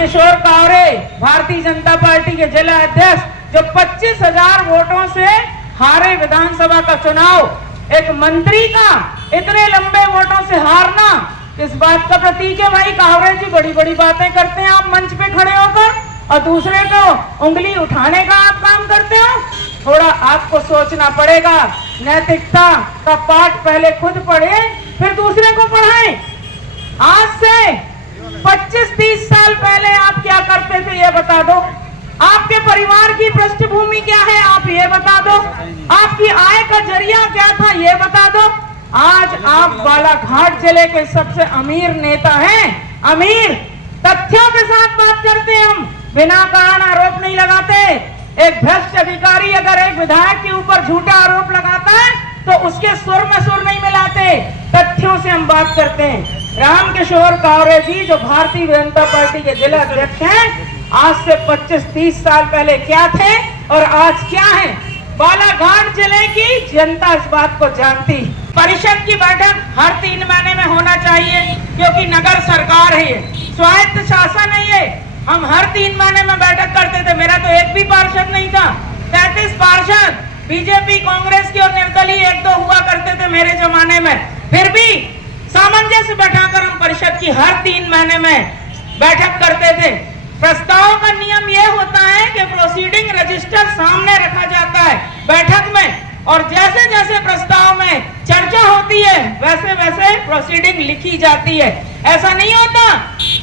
Ramkishore Kaware Bharatiya Janata party के जिला अध्यक्ष, जो 25,000 वोटों से हारे विधानसभा का चुनाव, एक मंत्री का इतने लंबे वोटों से हारना इस बात का प्रतीक है। भाई कावरे जी बड़ी बड़ी बातें करते हैं आप मंच पे खड़े होकर, और दूसरे को उंगली उठाने का आप काम करते हो। थोड़ा आपको सोचना पड़ेगा, नैतिकता का पाठ पहले खुद पढ़े फिर दूसरे को पढ़ाएं। आज से 25-30 साल पहले आप क्या करते थे ये बता दो, आपके परिवार की पृष्ठभूमि क्या है आप ये बता दो, आपकी आय का जरिया क्या था ये बता दो। आज आप बालाघाट जिले के सबसे अमीर नेता हैं, अमीर तथ्यों के साथ बात करते हैं हम, बिना कारण आरोप नहीं लगाते। एक भ्रष्ट अधिकारी अगर एक विधायक के ऊपर झूठा आरोप लगाता है तो उसके सुर में सुर नहीं मिलाते, तथ्यों से हम बात करते हैं। रामकिशोर कावरे जी जो भारतीय जनता पार्टी के जिला अध्यक्ष हैं, आज से 25-30 साल पहले क्या थे और आज क्या है, बालाघाट जिले की जनता इस बात को जानती। परिषद की बैठक हर 3 महीने में होना चाहिए, क्योंकि नगर सरकार है ये, स्वायत्त शासन है ये। हम हर 3 महीने में बैठक करते थे, मेरा तो एक भी पार्षद नहीं था, 33 पार्षद बीजेपी कांग्रेस की और निर्दलीय 1-2 हुआ करते थे मेरे जमाने में। फिर भी सामंजस्य बैठाकर हम परिषद की हर 3 महीने में बैठक करते थे। प्रस्ताव का नियम यह होता है कि प्रोसीडिंग रजिस्टर सामने रखा जाता है बैठक में, और जैसे जैसे प्रस्ताव में चर्चा होती है वैसे वैसे प्रोसीडिंग लिखी जाती है। ऐसा नहीं होता,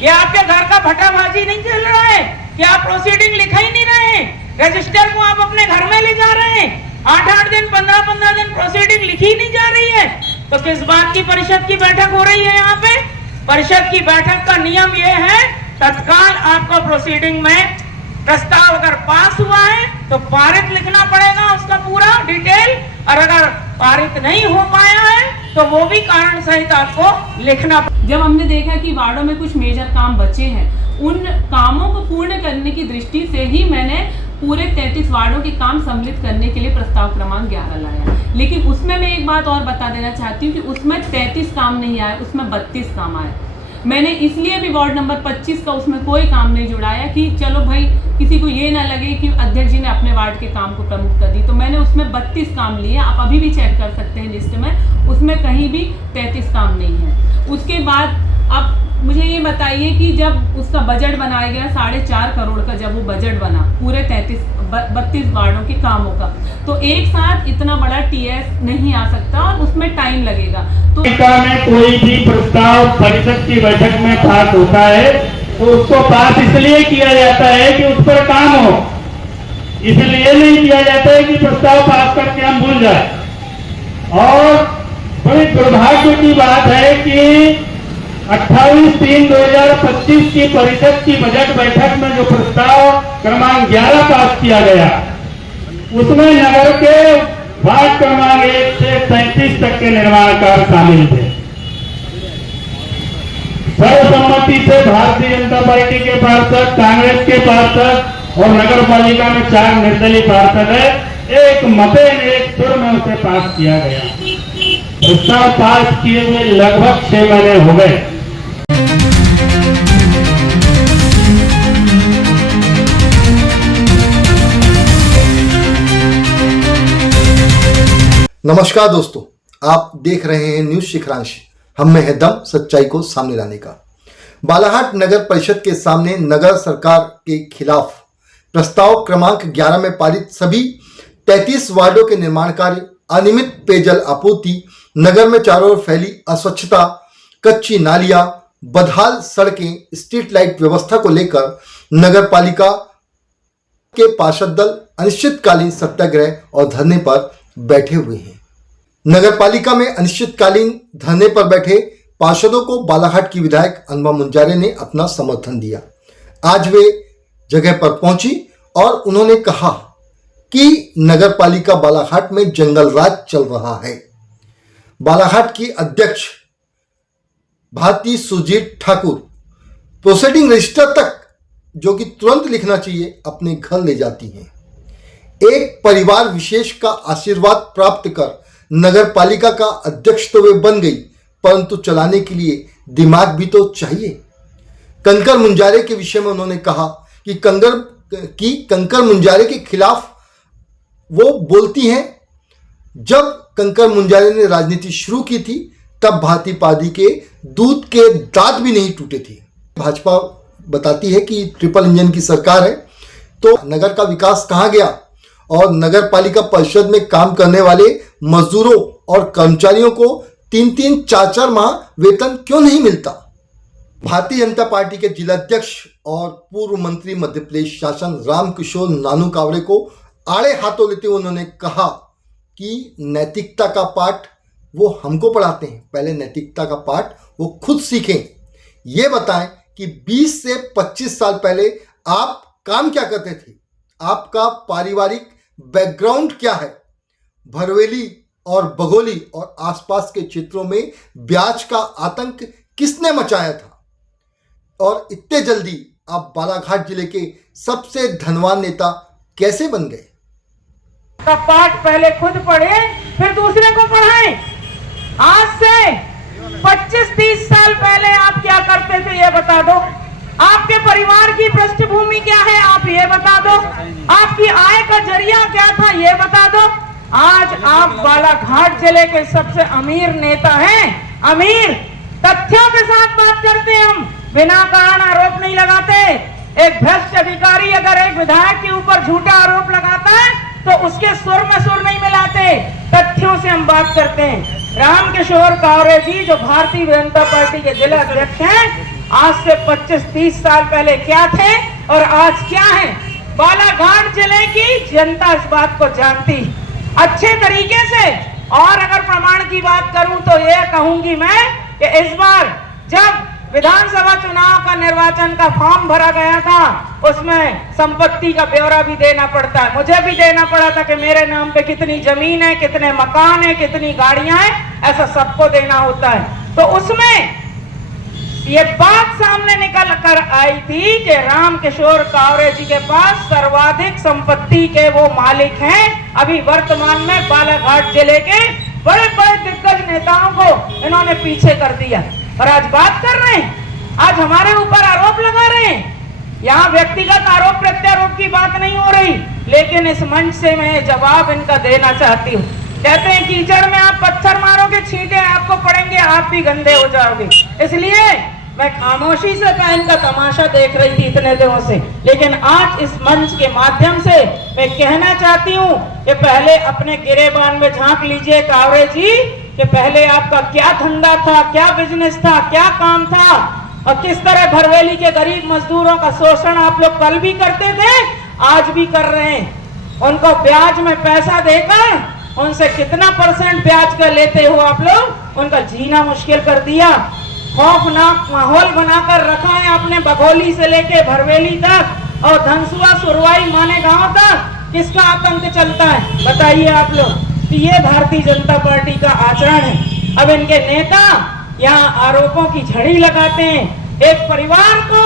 ये आपके घर का भटाभाजी नहीं चल रहा है कि आप प्रोसीडिंग लिखा ही नहीं रहे, रजिस्टर को आप अपने घर में ले जा रहे हैं, 8-8 दिन 15-15 दिन प्रोसीडिंग लिखी नहीं जा रही है, तो किस बात की परिषद की बैठक हो रही है यहाँ पे। परिषद की बैठक का नियम यह है, तत्काल आपको प्रोसीडिंग में प्रस्ताव अगर पास हुआ है तो पारित लिखना पड़ेगा उसका पूरा डिटेल, और अगर पारित नहीं हो पाया है तो वो भी कारण सहित आपको लिखना। जब हमने देखा कि वार्डों में कुछ मेजर काम बचे हैं, उन कामों को पूर्ण करने की दृष्टि से ही मैंने पूरे 33 वार्डों के काम सम्मिलित करने के लिए प्रस्ताव क्रमांक 11 लाया। लेकिन उसमें मैं एक बात और बता देना चाहती हूँ कि उसमें 33 काम नहीं आए, उसमें 32 काम आए। मैंने इसलिए भी वार्ड नंबर 25 का उसमें कोई काम नहीं जुड़ाया कि चलो भाई किसी को ये ना लगे कि अध्यक्ष जी ने अपने वार्ड के काम को प्रमुखता दी, तो मैंने उसमें 32 काम लिए। आप अभी भी चेक कर सकते हैं लिस्ट में, उसमें कहीं भी 33 काम नहीं है। उसके बाद अब मुझे ये बताइए कि जब उसका बजट बनाया गया 4.5 करोड़ का, जब वो बजट बना पूरे 32 वार्डों के कामों का, तो एक साथ इतना बड़ा टीएस नहीं आ सकता और उसमें टाइम लगेगा। तो में कोई भी प्रस्ताव परिषद की बैठक में पास होता है तो उसको पास इसलिए किया जाता है कि उस पर काम हो, इसलिए नहीं किया जाता है कि प्रस्ताव पास करके हम भूल जाए। और बड़ी दुर्भाग्य की बात है कि 28/3/2025 की परिषद की बजट बैठक में जो प्रस्ताव क्रमांक 11 पास किया गया, उसमें नगर के वार्ड क्रमांक 1 से 37 तक के निर्माण कार्य शामिल थे। सर्वसम्मति से भारतीय जनता पार्टी के पार्षद, कांग्रेस के पार्षद और नगर पालिका में 4 निर्दलीय पार्षद है, एक मतेन एक सुर में उसे पास किया गया। प्रस्ताव पास किए हुए लगभग 6 महीने हो गए। नमस्कार दोस्तों, आप देख रहे हैं न्यूज शिखरांश। हम में है दम सच्चाई को सामने लाने का। बालाघाट नगर परिषद के सामने नगर सरकार के खिलाफ प्रस्ताव क्रमांक 11 में पारित सभी 33 वार्डों के निर्माण कार्य, अनियमित पेयजल आपूर्ति, नगर में चारों ओर फैली अस्वच्छता, कच्ची नालियां, बदहाल सड़कें, स्ट्रीट लाइट व्यवस्था को लेकर नगर पालिका के पार्षद दल अनिश्चितकालीन सत्याग्रह और धरने पर बैठे हुए हैं। नगर पालिका में अनिश्चितकालीन धरने पर बैठे पार्षदों को बालाघाट की विधायक अनबा मुंजारे ने अपना समर्थन दिया। आज वे जगह पर पहुंची और उन्होंने कहा कि नगर पालिका बालाघाट में जंगल राज चल रहा है। बालाघाट की अध्यक्ष भारती सुरजीत ठाकुर प्रोसीडिंग रजिस्टर तक, जो कि तुरंत लिखना चाहिए, अपने घर ले जाती हैं। एक परिवार विशेष का आशीर्वाद प्राप्त कर नगर पालिका का अध्यक्ष तो वे बन गई, परंतु चलाने के लिए दिमाग भी तो चाहिए। कंकर मुंजारे के विषय में उन्होंने कहा कि कंकर मुंजारे के खिलाफ वो बोलती हैं। जब कंकर मुंजारे ने राजनीति शुरू की थी तब भारतीय पार्टी के दूध के दांत भी नहीं टूटे थे। भाजपा बताती है कि ट्रिपल इंजन की सरकार है, तो नगर का विकास कहाँ गया और नगर पालिका परिषद में काम करने वाले मजदूरों और कर्मचारियों को 3-3, 4-4 माह वेतन क्यों नहीं मिलता। भारतीय जनता पार्टी के जिलाध्यक्ष और पूर्व मंत्री मध्य प्रदेश शासन रामकिशोर नानू कावरे को आड़े हाथों लेते हुए उन्होंने कहा कि नैतिकता का पाठ वो हमको पढ़ाते हैं, पहले नैतिकता का पाठ वो खुद सीखें। ये बताएं कि 20 से 25 साल पहले आप काम क्या करते थे, आपका पारिवारिक बैकग्राउंड क्या है। भरवेली और बघोली और आसपास के क्षेत्रों में ब्याज का आतंक किसने मचाया था और इतने जल्दी आप बालाघाट जिले के सबसे धनवान नेता कैसे बन गए। का पाठ पहले खुद पढ़े फिर दूसरे को पढ़ाएं। आज से 25-30 साल पहले आप क्या करते थे ये बता दो। आपके परिवार की पृष्ठभूमि क्या है आप ये बता दो। आपकी आय का जरिया क्या था ये बता दो। आज आप बालाघाट जिले के सबसे अमीर नेता हैं। अमीर तथ्यों के साथ बात करते हैं, हम बिना कारण आरोप नहीं लगाते। एक भ्रष्ट अधिकारी अगर एक विधायक के ऊपर झूठा आरोप लगाता है तो उसके सुर में सुर नहीं मिलाते, तथ्यों से हम बात करते हैं। रामकिशोर कावरे जी जो भारतीय जनता पार्टी के जिला अध्यक्ष हैं, आज से 25-30 साल पहले क्या थे और आज क्या है, बालाघाट जिले की जनता इस बात को जानती अच्छे तरीके से। और अगर प्रमाण की बात करूं तो यह कहूंगी मैं कि इस बार जब विधानसभा चुनाव का निर्वाचन का फॉर्म भरा गया था उसमें संपत्ति का ब्यौरा भी देना पड़ता है। मुझे भी देना पड़ा था कि मेरे नाम पे कितनी जमीन है, कितने मकान है, कितनी गाड़ियां हैं, ऐसा सबको देना होता है। तो उसमें ये बात सामने निकल कर आई थी कि रामकिशोर कावरे जी के पास सर्वाधिक संपत्ति के वो मालिक हैं। अभी वर्तमान में बालाघाट जिले के बड़े बड़े दिग्गज नेताओं को इन्होंने पीछे कर दिया और आज बात कर रहे हैं, आज हमारे ऊपर आरोप लगा रहे हैं। यहाँ व्यक्तिगत आरोप प्रत्यारोप की बात नहीं हो रही, लेकिन इस मंच से मैं जवाब इनका देना चाहती हूँ। कहते हैं कीचड़ में आप पत्थर मारोगे, छींटे आपको पड़ेंगे, आप भी गंदे हो जाओगे। इसलिए मैं खामोशी से बहन का तमाशा देख रही थी इतने दिनों से, लेकिन आज इस मंच के माध्यम से मैं कहना चाहती हूँ कि पहले अपने गिरेबान में झांक लीजिए कावरे जी कि पहले आपका क्या धंधा था, क्या बिजनेस था, क्या काम था और किस तरह भरवेली के गरीब मजदूरों का शोषण आप लोग कल भी करते थे, आज भी कर रहे हैं। उनको ब्याज में पैसा देकर उनसे कितना % ब्याज का लेते हो आप लोग, उनका जीना मुश्किल कर दिया। खौफनाक माहौल बनाकर रखा है आपने बघोली से लेके भरवेली तक और धनसुआ सुरवाई माने गांव तक। किसका आतंक चलता है बताइए आप लोग। तो ये भारतीय जनता पार्टी का आचरण है। अब इनके नेता यहाँ आरोपों की झड़ी लगाते हैं, एक परिवार को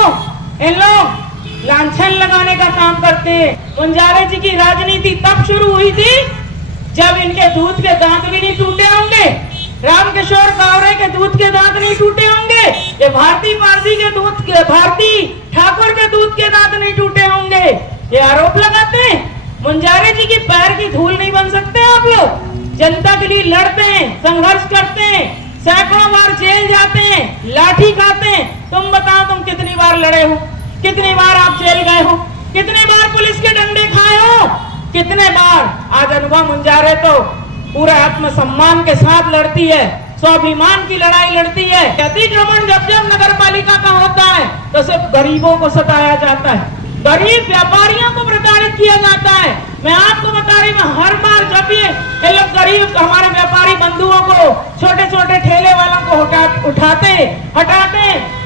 इन लोग लांछन लगाने का काम करते हैं। मुंजारे जी की राजनीति तब शुरू हुई थी जब इनके दूध के दांत भी नहीं टूटे होंगे, रामकिशोर कावरे के दूध के दांत नहीं टूटे होंगे, ये भारतीय पार्टी के दूध के भारतीय ठाकुर के दूध के दांत नहीं टूटे होंगे। ये आरोप लगाते हैं। मुंजारे जी की पैर की धूल नहीं बन सकते आप लोग। जनता के लिए लड़ते हैं, संघर्ष करते हैं, सैकड़ों बार जेल जाते हैं, लाठी खाते हैं। तुम बताओ तुम कितनी बार लड़े हो, कितनी बार आप जेल गए हो, कितने बार पुलिस के डंडे खाए हो, कितने बार। आज अनुभव मुंजारे तो पूरा आत्मसम्मान के साथ लड़ती है, स्वाभिमान की लड़ाई लड़ती है। अतिक्रमण जब जब नगर पालिका का होता है तो सिर्फ गरीबों को सताया जाता है, गरीब व्यापारियों को प्रताड़ित किया जाता है। मैं आपको बता रही हूँ, हर बार जब ये लोग गरीब हमारे व्यापारी बंधुओं को, छोटे छोटे ठेले वालों को हटाते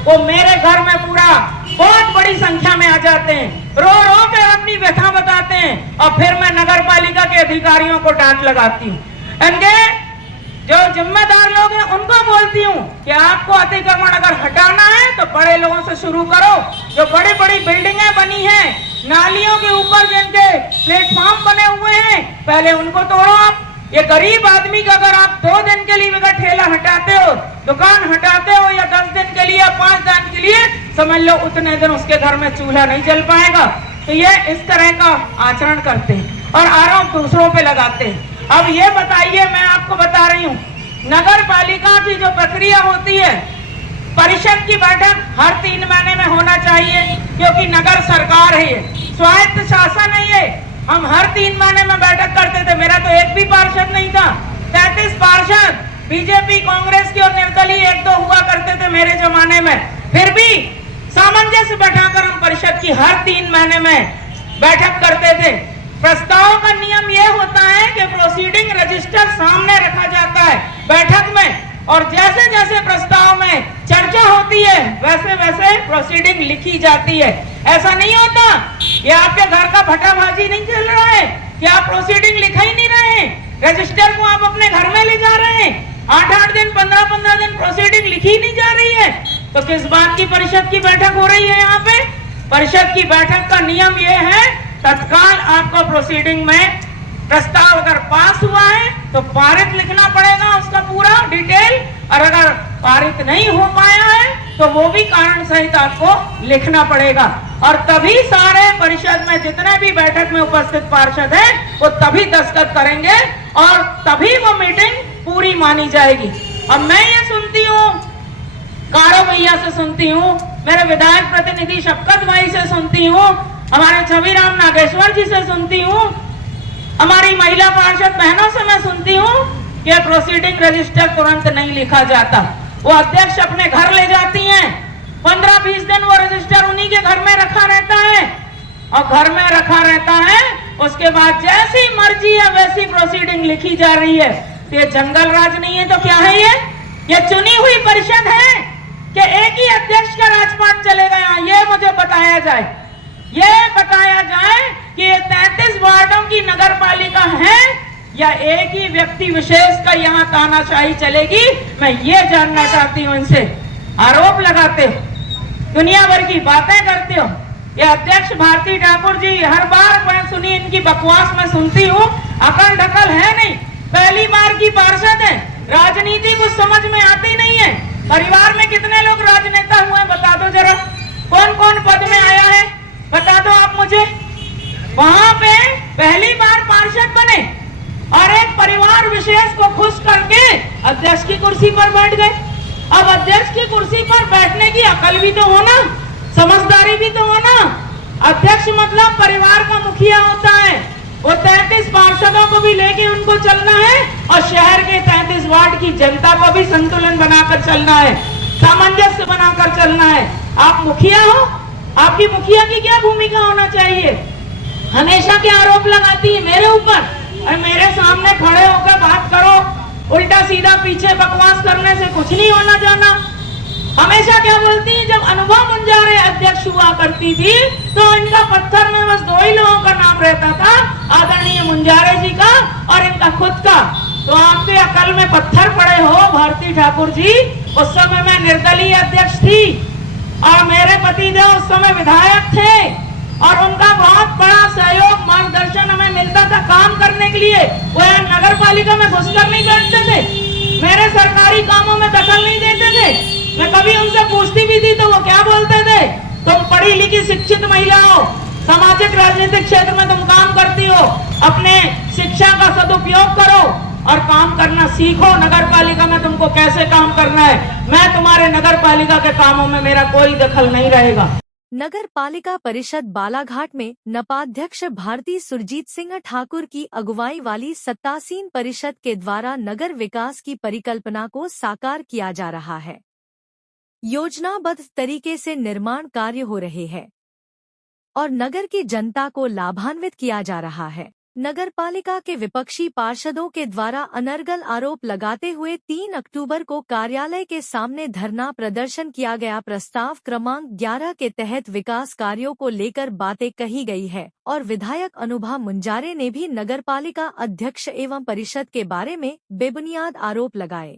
वो मेरे घर में पूरा बहुत बड़ी संख्या में आ जाते हैं, रो रो के अपनी व्यथा बताते हैं और फिर मैं नगर पालिका के अधिकारियों को डांट लगाती हूँ। इनके जो जिम्मेदार लोग हैं उनको बोलती हूँ कि आपको अतिक्रमण अगर हटाना है तो बड़े लोगों से शुरू करो। जो बड़ी बड़ी बिल्डिंगें बनी हैं, नालियों के ऊपर जिनके प्लेटफॉर्म बने हुए हैं, पहले उनको तोड़ो आप। ये गरीब आदमी का अगर आप 2 दिन के लिए अगर ठेला हटाते हो, दुकान हटाते हो या 10 दिन के लिए, 5 दिन के लिए, समझ लो उतने दिन उसके घर में चूल्हा नहीं जल पाएगा। तो ये इस तरह का आचरण करते हैं और आरोप दूसरों पे लगाते हैं। अब ये बताइए, मैं आपको बता रही हूँ, नगर पालिका की जो प्रक्रिया होती है, परिषद की बैठक हर 3 महीने में होना चाहिए, क्योंकि नगर सरकार है, ये स्वायत्त शासन है। ये हम हर 3 महीने में बैठक करते थे। मेरा तो एक भी पार्षद नहीं था, 33 पार्षद बीजेपी, कांग्रेस की और निर्दलीय 1-2 हुआ करते थे मेरे जमाने में। फिर भी सामंजस्य बैठाकर हम परिषद की हर 3 महीने में बैठक करते थे। प्रस्ताव का नियम यह होता है कि प्रोसीडिंग रजिस्टर सामने रखा जाता है बैठक में, और जैसे जैसे प्रस्ताव में चर्चा होती है वैसे वैसे प्रोसीडिंग लिखी जाती है। ऐसा नहीं होता, ये आपके घर का भट्टाबाजी नहीं चल रहा है कि आप प्रोसीडिंग लिखा ही नहीं रहे हैं, रजिस्टर को आप अपने घर में ले जा रहे हैं, 8-8 दिन 15-15 दिन प्रोसीडिंग लिखी नहीं जा रही है। तो किस बात की परिषद की बैठक हो रही है यहाँ पे? परिषद की बैठक का नियम ये है, तत्काल आपको प्रोसीडिंग में प्रस्ताव अगर पास हुआ है तो पारित लिखना पड़ेगा, उसका पूरा डिटेल, और अगर पारित नहीं हो पाया है तो वो भी कारण सहित आपको लिखना पड़ेगा। और तभी सारे परिषद में जितने भी बैठक में उपस्थित पार्षद हैं वो तभी दस्तखत करेंगे और तभी वो मीटिंग पूरी मानी जाएगी। अब मैं ये सुनती हूँ, कारो भैया से सुनती हूँ, मेरे विधायक प्रतिनिधि शफकत भाई से सुनती हूँ, हमारे छविराम नागेश्वर जी से सुनती हूँ, हमारी महिला पार्षद बहनों से मैं सुनती हूँ कि प्रोसीडिंग रजिस्टर तुरंत नहीं लिखा जाता। वो अध्यक्ष अपने घर ले जाती हैं, 15-20 दिन वो रजिस्टर उन्हीं के घर में रखा रहता है, और घर में रखा रहता है, उसके बाद जैसी मर्जी है वैसी प्रोसीडिंग लिखी जा रही है। तो ये जंगल राज नहीं है तो क्या है? ये चुनी हुई परिषद है कि एक ही अध्यक्ष का राजपाट चलेगा यहाँ? ये मुझे बताया जाए, ये बताया जाए कि ये 33 वार्डों की नगर पालिका है या एक ही व्यक्ति विशेष का यहाँ तानाशाही चलेगी? मैं ये जानना चाहती हूँ इनसे। आरोप लगाते हो, दुनिया भर की बातें करते हो। ये अध्यक्ष भारती ठाकुर जी, हर बार मैं सुनी इनकी बकवास में सुनती हूँ, अकल ढकल है नहीं, पहली बार की पार्षद है, राजनीति कुछ समझ में आती नहीं है। परिवार में कितने लोग राजनेता हुए बता दो जरा, कौन कौन पद में आया है बता दो आप मुझे। वहां पे पहली बार पार्षद बने और एक परिवार विशेष को खुश करके अध्यक्ष की कुर्सी पर बैठ गए। अब अध्यक्ष की कुर्सी पर बैठने की अकल भी तो होना, समझदारी भी तो होना। अध्यक्ष मतलब परिवार का मुखिया होता है, वो 33 पार्षदों को भी लेके उनको चलना है और शहर के 33 वार्ड की जनता को भी संतुलन बनाकर चलना है, सामंजस्य बनाकर चलना है। आप मुखिया हो, आपकी मुखिया की क्या भूमिका होना चाहिए? हमेशा क्या आरोप लगाती है मेरे ऊपर, और मेरे सामने खड़े होकर बात करो, उल्टा सीधा पीछे बकवास करने से कुछ नहीं होना जाना। हमेशा क्या बोलती है, जब अनुभव मुंजारे अध्यक्ष हुआ करती थी तो इनका पत्थर में बस 2 ही लोगों का नाम रहता था, आदरणीय मुंजारे जी का और इनका खुद का। तो आपके अकल में पत्थर पड़े हो भारती ठाकुर जी। उस समय मैं निर्दलीय अध्यक्ष थी और मेरे पतिदेव उस समय विधायक थे और उनका बहुत बड़ा सहयोग मार्गदर्शन हमें मिलता था काम करने के लिए। वो नगर पालिका में घुसकर नहीं बैठते थे, मेरे सरकारी कामों में दखल नहीं देते थे। मैं कभी उनसे पूछती भी थी तो वो क्या बोलते थे, तुम पढ़ी लिखी शिक्षित महिला हो, सामाजिक राजनीतिक क्षेत्र में तुम काम करती हो, अपने शिक्षा का सदुपयोग करो और काम करना सीखो। नगर पालिका में तुमको कैसे काम करना है, मैं तुम्हारे नगर पालिका के कामों में मेरा कोई दखल नहीं रहेगा। नगर पालिका परिषद बालाघाट में नपाध्यक्ष भारती सुरजीत सिंह ठाकुर की अगुवाई वाली सत्तासीन परिषद के द्वारा नगर विकास की परिकल्पना को साकार किया जा रहा है। योजनाबद्ध तरीके से निर्माण कार्य हो रहे हैं और नगर की जनता को लाभान्वित किया जा रहा है। नगर पालिका के विपक्षी पार्षदों के द्वारा अनर्गल आरोप लगाते हुए 3 अक्टूबर को कार्यालय के सामने धरना प्रदर्शन किया गया। प्रस्ताव क्रमांक 11 के तहत विकास कार्यों को लेकर बातें कही गई है और विधायक अनुभव मुंजारे ने भी नगरपालिका अध्यक्ष एवं परिषद के बारे में बेबुनियाद आरोप लगाए।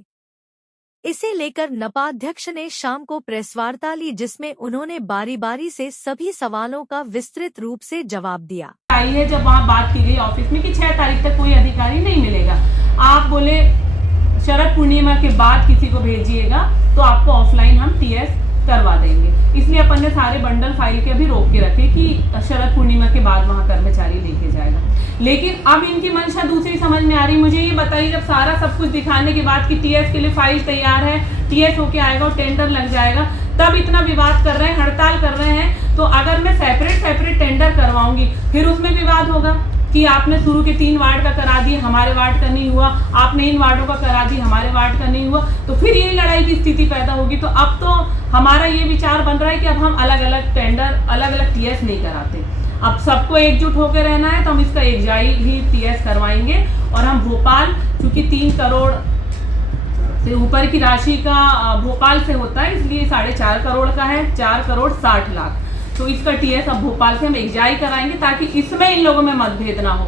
इसे लेकर नपाध्यक्ष ने शाम को प्रेस वार्ता ली, जिसमें उन्होंने बारी बारी से सभी सवालों का विस्तृत रूप से जवाब दिया। आई है जब वहाँ बात की गई ऑफिस में कि 6 तारीख तक कोई अधिकारी नहीं मिलेगा, आप बोले शरद पूर्णिमा के बाद किसी को भेजिएगा तो आपको ऑफलाइन हम टीएस करवा देंगे। इसलिए अपन ने सारे बंडल फाइल के अभी रोक के रखे कि शरद पूर्णिमा के बाद वहाँ कर्मचारी लेके जाएगा। लेकिन अब इनकी मंशा दूसरी समझ में आ रही। मुझे ये बताइए, जब सारा सब कुछ दिखाने के बाद कि टीएस के लिए फाइल तैयार है, टीएस होके आएगा और टेंडर लग जाएगा, तब इतना विवाद कर रहे हैं, हड़ताल कर रहे हैं। तो अगर मैं सेपरेट टेंडर करवाऊंगी फिर उसमें विवाद होगा कि आपने शुरू के 3 वार्ड का करा दिए, हमारे वार्ड का नहीं हुआ, आपने इन वार्डों का करा दिया, हमारे वार्ड का नहीं हुआ, तो फिर यही लड़ाई की स्थिति पैदा होगी। तो अब तो हमारा ये विचार बन रहा है कि अब हम अलग अलग टेंडर, अलग अलग टीएस नहीं कराते। अब सबको एकजुट होकर रहना है, तो हम इसका एकजाई ही टीएस करवाएंगे। और हम भोपाल, चूंकि 3 करोड़ से ऊपर की राशि का भोपाल से होता है, इसलिए 4.5 करोड़ का है, 4 करोड़ 60 लाख। तो इसका टीएस अब भोपाल से हम एकजाई कराएंगे, ताकि इसमें इन लोगों में मतभेद ना हो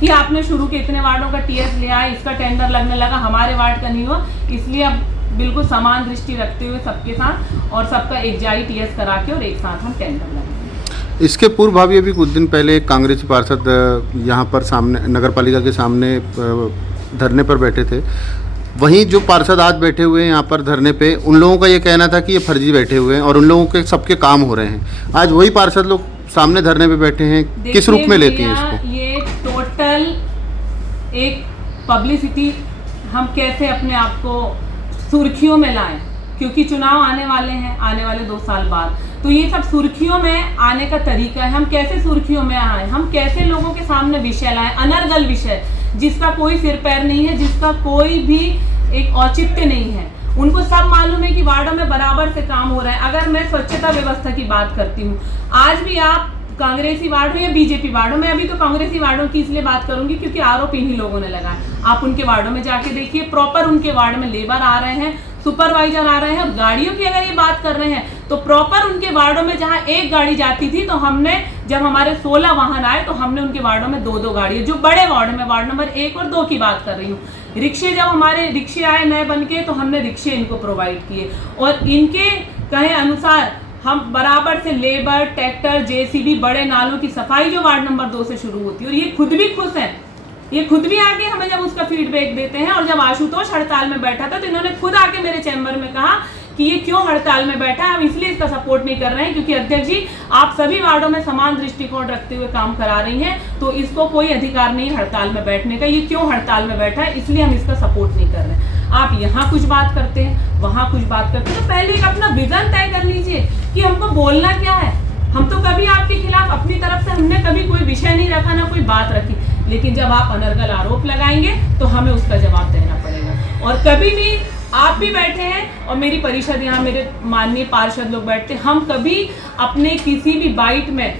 कि आपने शुरू के इतने वार्डों का टीएस ले आए, इसका टेंडर लगने लगा, हमारे वार्ड का नहीं हुआ। इसलिए अब बिल्कुल समान दृष्टि रखते हुए सबके साथ और सबका एकजाई टीएस करा के और एक साथ हम टेंडर लगाएंगे। इसके पूर्व भाभी अभी कुछ दिन पहले एक कांग्रेसी पार्षद यहाँ पर सामने नगर पालिका के सामने धरने पर बैठे थे। वहीं जो पार्षद आज बैठे हुए हैं यहाँ पर धरने पे, उन लोगों का ये कहना था कि ये फर्जी बैठे हुए हैं और उन लोगों के सबके काम हो रहे हैं। आज वही पार्षद लोग सामने धरने पे बैठे हैं, किस रूप में लेती हैं इसको? ये टोटल एक पब्लिसिटी, हम कैसे अपने आप को सुर्खियों में लाएं, क्योंकि चुनाव आने वाले हैं, आने वाले 2 साल बाद। तो ये सब सुर्खियों में आने का तरीका है। हम कैसे सुर्खियों में आए, हम कैसे लोगों के सामने विषय लाएं, अनर्गल विषय जिसका कोई सिर पैर नहीं है, जिसका कोई भी एक औचित्य नहीं है। उनको सब मालूम है कि वार्डों में बराबर से काम हो रहा है। अगर मैं स्वच्छता व्यवस्था की बात करती हूँ, आज भी आप कांग्रेसी वार्ड हो या बीजेपी वार्ड हो, मैं अभी तो कांग्रेसी वार्डों की इसलिए बात करूंगी क्योंकि आरोप इन्हीं लोगों ने लगाया। आप उनके वार्डों में जाके देखिए, प्रॉपर उनके वार्ड में लेबर आ रहे हैं, सुपरवाइजर आ रहे हैं। और गाड़ियों की अगर ये बात कर रहे हैं तो प्रॉपर उनके वार्डों में जहां एक गाड़ी जाती थी, तो हमने जब हमारे 16 वाहन आए तो हमने उनके वार्डों में 2-2 गाड़ी, जो बड़े वार्ड में, वार्ड नंबर 1 और 2 की बात कर रही हूँ। रिक्शे, जब हमारे रिक्शे आए नए बन के, तो हमने रिक्शे इनको प्रोवाइड किए और इनके कहे अनुसार हम बराबर से लेबर, ट्रैक्टर, जेसीबी, बड़े नालों की सफाई जो वार्ड नंबर 2 से शुरू होती है। और ये खुद भी खुश हैं, ये खुद भी आके हमें जब उसका फीडबैक देते हैं। और जब आशुतोष हड़ताल में बैठा था तो इन्होंने खुद आके मेरे चैम्बर में कहा कि ये क्यों हड़ताल में बैठा है, हम इसलिए इसका सपोर्ट नहीं कर रहे हैं क्योंकि अध्यक्ष जी आप सभी वार्डों में समान दृष्टिकोण रखते हुए काम करा रही हैं, तो इसको कोई अधिकार नहीं हड़ताल में बैठने का। ये क्यों हड़ताल में बैठा है, इसलिए हम इसका सपोर्ट नहीं कर रहे हैं। आप यहाँ कुछ बात करते हैं, वहाँ कुछ बात करते हैं, तो पहले एक अपना विजन तय कर लीजिए कि हमको बोलना क्या है। हम तो कभी आपके खिलाफ अपनी तरफ से हमने कभी कोई विषय नहीं रखा, ना कोई बात रखी, लेकिन जब आप अनर्गल आरोप लगाएंगे तो हमें उसका जवाब देना पड़ेगा। और कभी भी आप भी बैठे हैं और मेरी परिषद, यहाँ मेरे माननीय पार्षद लोग बैठते, हम कभी अपने किसी भी बाइट में,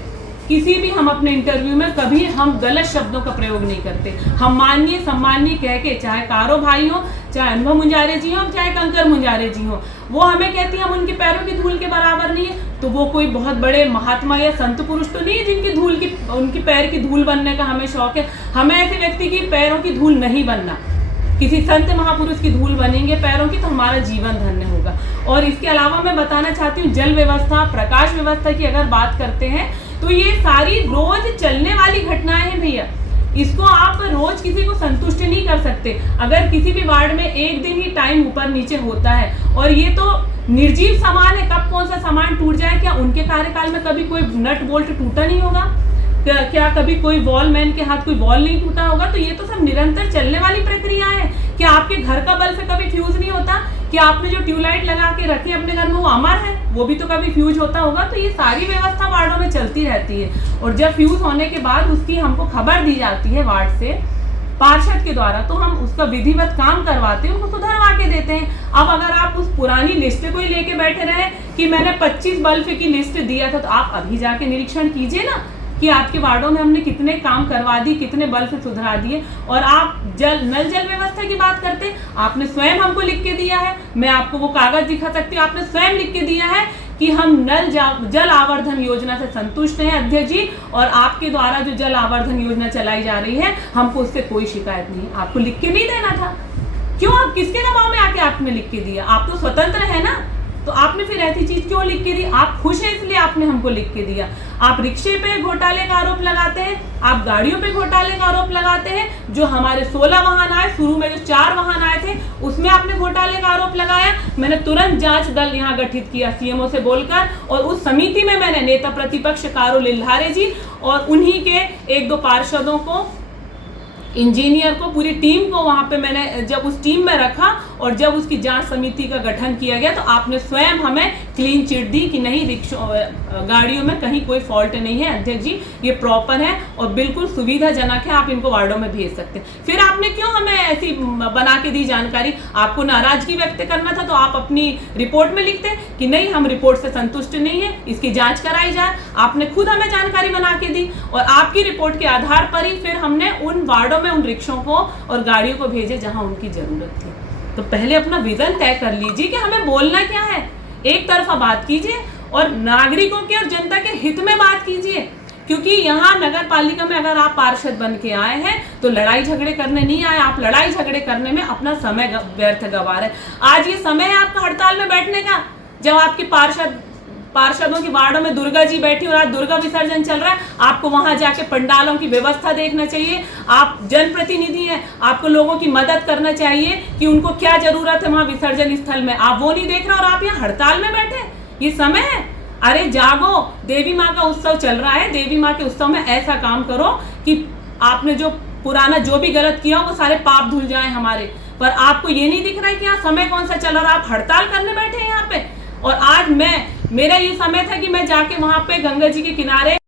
किसी भी हम अपने इंटरव्यू में कभी हम गलत शब्दों का प्रयोग नहीं करते। हम माननीय सम्माननीय कह के, चाहे कारो भाई हो, चाहे अनुभव मुंजारे जी हो, चाहे कंकर मुंजारे जी हो, वो हमें कहती हैं हम उनके पैरों की धूल के बराबर नहीं है। तो वो कोई बहुत बड़े महात्मा या संत पुरुष तो नहीं है जिनकी धूल की, उनकी पैर की धूल बनने का हमें शौक है। हमें ऐसे व्यक्ति की पैरों की धूल नहीं बनना। किसी संत महापुरुष की धूल बनेंगे पैरों की तो हमारा जीवन धन्य होगा। और इसके अलावा मैं बताना चाहती हूँ, जल व्यवस्था, प्रकाश व्यवस्था की अगर बात करते हैं तो ये सारी रोज चलने वाली घटनाएं हैं भैया। इसको आप रोज किसी को संतुष्ट नहीं कर सकते। अगर किसी भी वार्ड में एक दिन ही टाइम ऊपर नीचे होता है और ये तो निर्जीव सामान है, कब कौन सा सामान टूट जाए, क्या उनके कार्यकाल में कभी कोई नट बोल्ट टूटा नहीं होगा? क्या कभी कोई वॉल मैन के हाथ कोई वॉल नहीं टूटा होगा? तो ये तो सब निरंतर चलने वाली प्रक्रिया है। क्या आपके घर का बल्ब कभी फ्यूज नहीं होता? कि आपने जो ट्यूबलाइट लगा के रखी अपने घर में वो अमर है, वो भी तो कभी फ्यूज होता होगा। तो ये सारी व्यवस्था वार्डों में चलती रहती है और जब फ्यूज होने के बाद उसकी हमको खबर दी जाती है वार्ड से पार्षद के द्वारा, तो हम उसका विधिवत काम करवाते हैं, उनको सुधरवा के देते हैं। अब अगर आप उस पुरानी लिस्ट को ही लेके बैठे रहे कि मैंने 25 बल्ब की लिस्ट दिया था, तो आप अभी जाके निरीक्षण कीजिए ना कि आपके वार्डों में हमने कितने काम करवा दिए, कितने बल्ब सुधरा दिए। और आप नल जल व्यवस्था की बात करते, आपने स्वयं हमको लिख के दिया है, मैं आपको वो कागज दिखा सकती हूँ, आपने स्वयं लिख के दिया है कि हम जल आवर्धन योजना से संतुष्ट हैं अध्यक्ष जी, और आपके द्वारा जो जल आवर्धन योजना चलाई जा रही है हमको उससे कोई शिकायत नहीं। आपको लिख के नहीं देना था, क्यों? आप किसके दबाव में आके आपने लिख के दिया? आप तो स्वतंत्र है ना, तो आपने फिर ऐसी चीज क्यों लिख के दी? आप खुश हैं इसलिए आपने हमको लिख के दिया। आप रिक्शे पे घोटाले का आरोप लगाते हैं, आप गाड़ियों पे घोटाले का आरोप लगाते हैं। जो हमारे 16 वाहन आए, शुरू में जो 4 वाहन आए थे उसमें आपने घोटाले का आरोप लगाया। मैंने तुरंत जांच दल यहाँ गठित किया सीएमओ से बोलकर, और उस समिति में मैंने नेता प्रतिपक्ष कारो लिल्हारे जी और उन्हीं के 1-2 पार्षदों को, इंजीनियर को, पूरी टीम को वहां पे मैंने जब उस टीम में रखा और जब उसकी जांच समिति का गठन किया गया तो आपने स्वयं हमें क्लीन चिट दी कि नहीं, गाड़ियों में कहीं कोई फॉल्ट नहीं है अध्यक्ष जी, ये प्रॉपर है और बिल्कुल सुविधाजनक है, आप इनको वार्डों में भेज सकते हैं। फिर आपने क्यों हमें ऐसी बना के दी जानकारी? आपको नाराजगी व्यक्त करना था तो आप अपनी रिपोर्ट में लिखते कि नहीं, हम रिपोर्ट से संतुष्ट नहीं है, इसकी जांच कराई जाए। आपने खुद हमें जानकारी बना के दी और आपकी रिपोर्ट के आधार पर ही फिर हमने उन वार्डों में उन रिक्शों को और गाड़ियों को भेजे जहां उनकी जरूरत थी। तो पहले अपना विजन तय कर लीजिए कि हमें बोलना क्या है। एक तरफा बात कीजिए और नागरिकों के और जनता के हित में बात कीजिए, क्योंकि यहाँ नगर पालिका में अगर आप पार्षद बन के आए हैं तो लड़ाई झगड़े करने नहीं आए। आप लड़ाई झगड़े करने में अपना समय व्यर्थ गंवा रहे। आज ये समय है आपका हड़ताल में बैठने का, जब आपके पार्षदों की वार्डों में दुर्गा जी बैठी और आज दुर्गा विसर्जन चल रहा है। आपको वहां जाके पंडालों की व्यवस्था देखना चाहिए। आप जनप्रतिनिधि हैं, आपको लोगों की मदद करना चाहिए कि उनको क्या जरूरत है वहां विसर्जन स्थल में। आप वो नहीं देख रहे और आप यहाँ हड़ताल में बैठे। ये समय है, अरे जागो, देवी माँ का उत्सव चल रहा है। देवी माँ के उत्सव में ऐसा काम करो कि आपने जो पुराना जो भी गलत किया वो सारे पाप धुल जाएं हमारे। पर आपको ये नहीं दिख रहा है कि यहाँ समय कौन सा चल रहा है, आप हड़ताल करने बैठे हैं यहाँ पे। और आज मेरा ये समय था कि मैं जाके वहां पे गंगा जी के किनारे